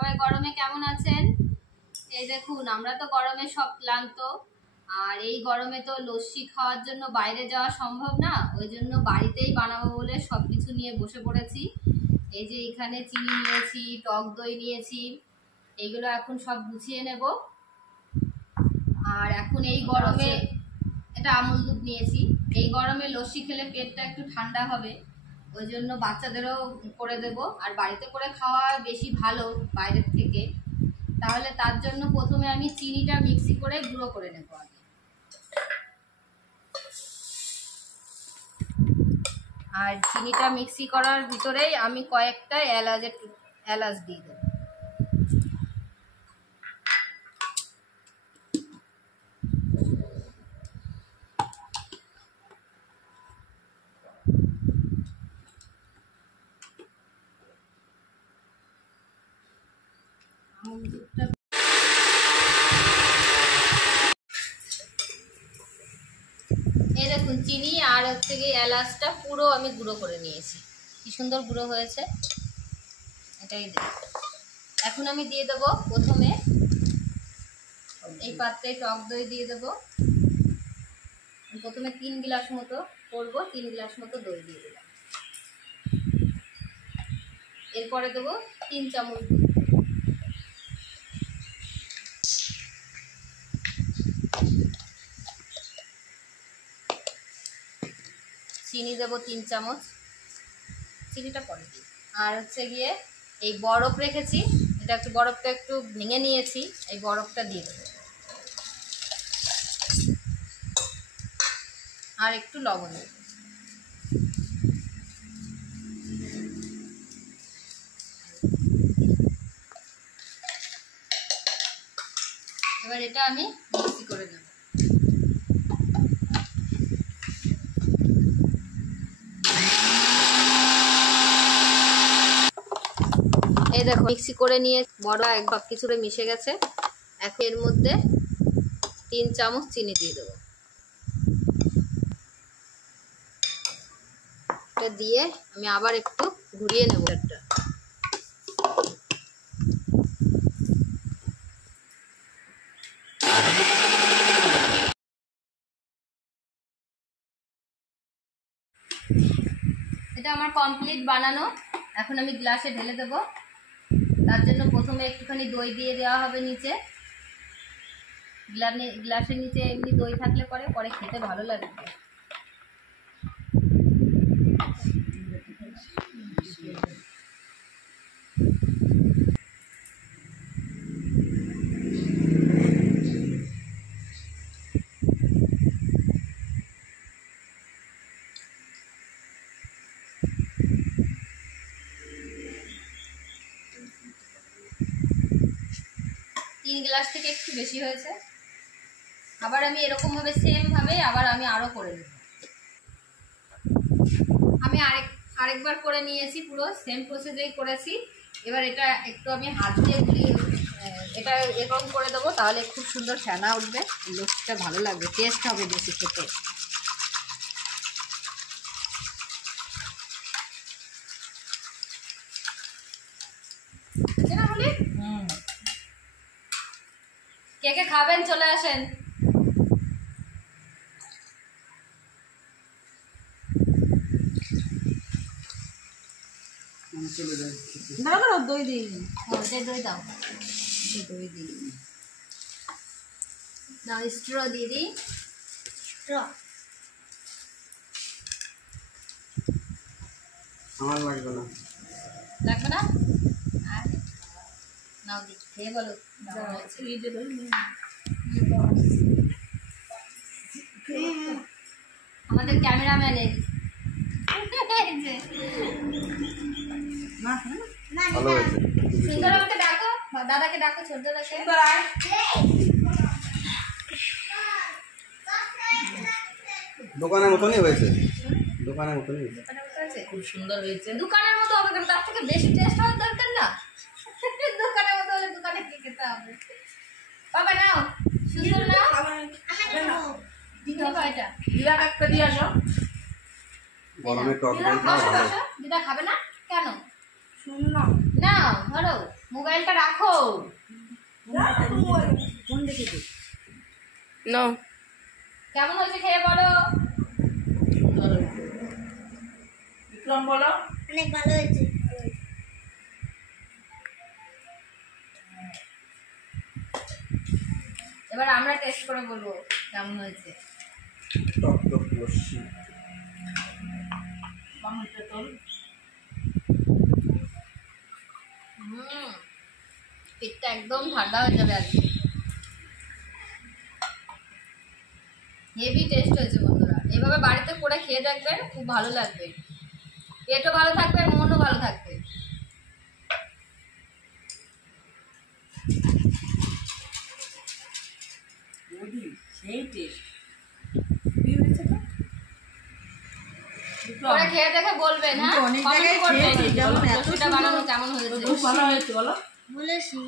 সবাই গরমে কেমন আছেন? এই দেখুন, আমরা তো গরমে সব ক্লান্ত। আর এই গরমে তো লস্যি খাওয়ার জন্য বাইরে যাওয়া সম্ভব না, ওই জন্য বাড়িতেই বানাবো বলে সবকিছু নিয়ে বসে পড়েছি। এই যে এখানে চিনি নিয়েছি, টক দই নিয়েছি, এইগুলো এখন সব গুছিয়ে নেব। আর এখন এই গরমে এটা আমুল দুধ নিয়েছি। এই গরমে লস্যি খেলে পেটটা একটু ঠান্ডা হবে, ওই জন্য বাচ্চাদেরও করে দেব। আর বাড়িতে করে খাওয়া বেশি ভালো বাইরের থেকে। তাহলে তার জন্য প্রথমে আমি চিনিটা মিক্সি করে গুঁড়ো করে নেব আগে। আর চিনিটা মিক্সি করার ভিতরেই আমি কয়েকটা এলাচ দিয়ে দেব। এই দেখুন, চিনি আর হচ্ছে গিয়ে এলাচটা পুরো আমি গুঁড়ো করে নিয়েছি। কি সুন্দর গুঁড়ো হয়েছে, এটাই দেব। এখন আমি দিয়ে দেব প্রথমে এই পাত্রে টক দই দিয়ে দেব। প্রথমে 3 গ্লাস মতো করব, 3 গ্লাস মতো দই দিয়ে দিলাম। এরপরে দেবো 3 চামচ দুধ। চিনি দেবো 3 চামচ, চিনিটা পরে দিই। আর হচ্ছে গিয়ে এই বরফ রেখেছি, এটা একটু বরফটা একটু ভেঙে নিয়েছি, এই বরফটা দিয়ে দেবো। আর একটু লবণ দেব। এবার এটা আমি মিক্সি করে নেব। এই দেখো, মিক্সি করে নিয়ে বড় একবার কিছুটা মিশে গেছে। এখন এর মধ্যে 3 চামচ চিনি দিয়ে দেবো। এটা দিয়ে আমি আবার একটু ঘুরিয়ে নেব। এটা আমার কমপ্লিট বানানো। এখন আমি গ্লাসে ঢেলে দেব। তার জন্য প্রথমে একটুখানি দই দিয়ে দেওয়া হবে নিচে। গ্লাসের নিচে এমনি দই থাকলে পরে খেতে ভালো লাগবে। তিন গ্লাস থেকে একটু বেশি হয়েছে। আবার আমি এরকম ভাবে সেম ভাবে আমি আরো করে নেব। আমি আরেকবার করে নিয়েছি, পুরো সেম প্রসেসেই করেছি। এবার এটা একটু আমি হাত দিয়ে গুলিয়ে এটা এরকম করে দেবো, তাহলে খুব সুন্দর ফেনা উঠবে, লস্যিটা ভালো লাগবে, টেস্ট হবে বেশি খেতে। কে কে খাবেন চলে আসেন। দই দিই, দই দাও, দই দিই দাও, স্ট্র দিয়ে দিই। আমার লাগবে না, লাগবে না? নাও দিই, খেয়ে বলো। আমাদের ক্যামেরাম্যানের ভালো হয়েছে। সুন্দর, আমাকে ডাকো, দাদাকে ডাকো, ছোট দাদাকে। দোকানের মতনই হয়েছে, দোকানের মতনই হয়েছে, খুব সুন্দর হয়েছে। দোকানের মতো হবে কেন, তার থেকে বেশি টেস্ট হওয়ার দরকার না? দোকানের মতো হলে দোকানে কি খেতে হবে? বাবা নাও, সুন্দর না? গরমে টক দই খাওয়া ভালো। দিদা খাবে না কেন? না ধরো। মোবাইলটা রাখো। ফোন দেখেছি নো কেমন হয়েছে খেয়ে বলো। বিক্রম বলো। অনেক ভালো হয়েছে। এবার আমরা টেস্ট করে বলবো কেমন হয়েছে। টক টক লস্যি। মাংসটা তোল। পেটটা একদম ঠান্ডা হয়ে যাবে আজকে। হেভি টেস্ট হয়েছে বন্ধুরা, এভাবে বাড়িতে করে খেয়ে দেখবেন, খুব ভালো লাগবে। পেটও ভালো থাকবে, মনও ভালো থাকবে। বৌদি সেই টেস্ট কি হয়েছে তো করে খেয়ে দেখে বলবেন, হ্যাঁ আমি তো অনেক কমেন্ট জায়গায় করবেন খেয়েছি, যেমন এত লস্যিটা বানানো কেমন হয়েছে। খুব ভালো হয়েছে বলো। বলেছি